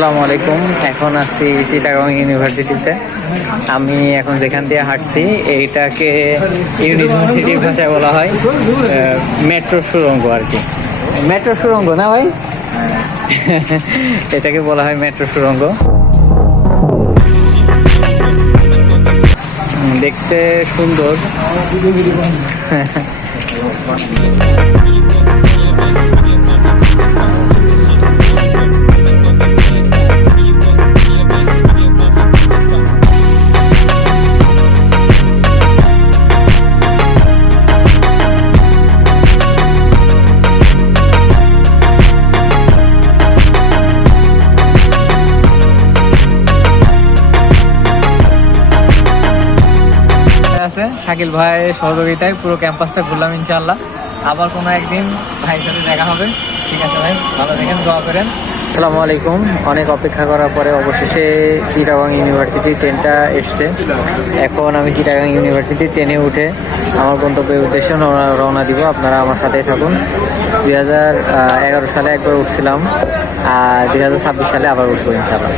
আসসালামু আলাইকুম। এখন আছি চিটাগং ইউনিভার্সিটিতে। আমি এখন যেখান দিয়ে হাঁটছি এইটাকে ইউনিভার্সিটির ভাষায় বলা হয় মেট্রো সুড়ঙ্গ আর কি। মেট্রো সুড়ঙ্গ না ভাই? এটাকে বলা হয় মেট্রো সুড়ঙ্গ। দেখতে সুন্দর। আছে শাকিল ভাই সহযোগিতায় পুরো ক্যাম্পাসটা ঘুরলাম। ইনশাআল্লাহ আবার কোনো একদিন ভাইয়ের সাথে দেখা হবে। ঠিক আছে ভাই, ভালো দেখেন, দোয়া করেন। আসসালামু আলাইকুম। অনেক অপেক্ষা করার পরে অবশেষে চিটাগং ইউনিভার্সিটির ট্রেনটা এসছে। এখন আমি চিটাগং ইউনিভার্সিটির ট্রেনে উঠে আমার গন্তব্যের উদ্দেশ্যে রওনা দিব। আপনারা আমার সাথেই থাকুন। 2011 সালে একবার উঠছিলাম, আর 2026 সালে আবার উঠবো ইনশাআল্লাহ।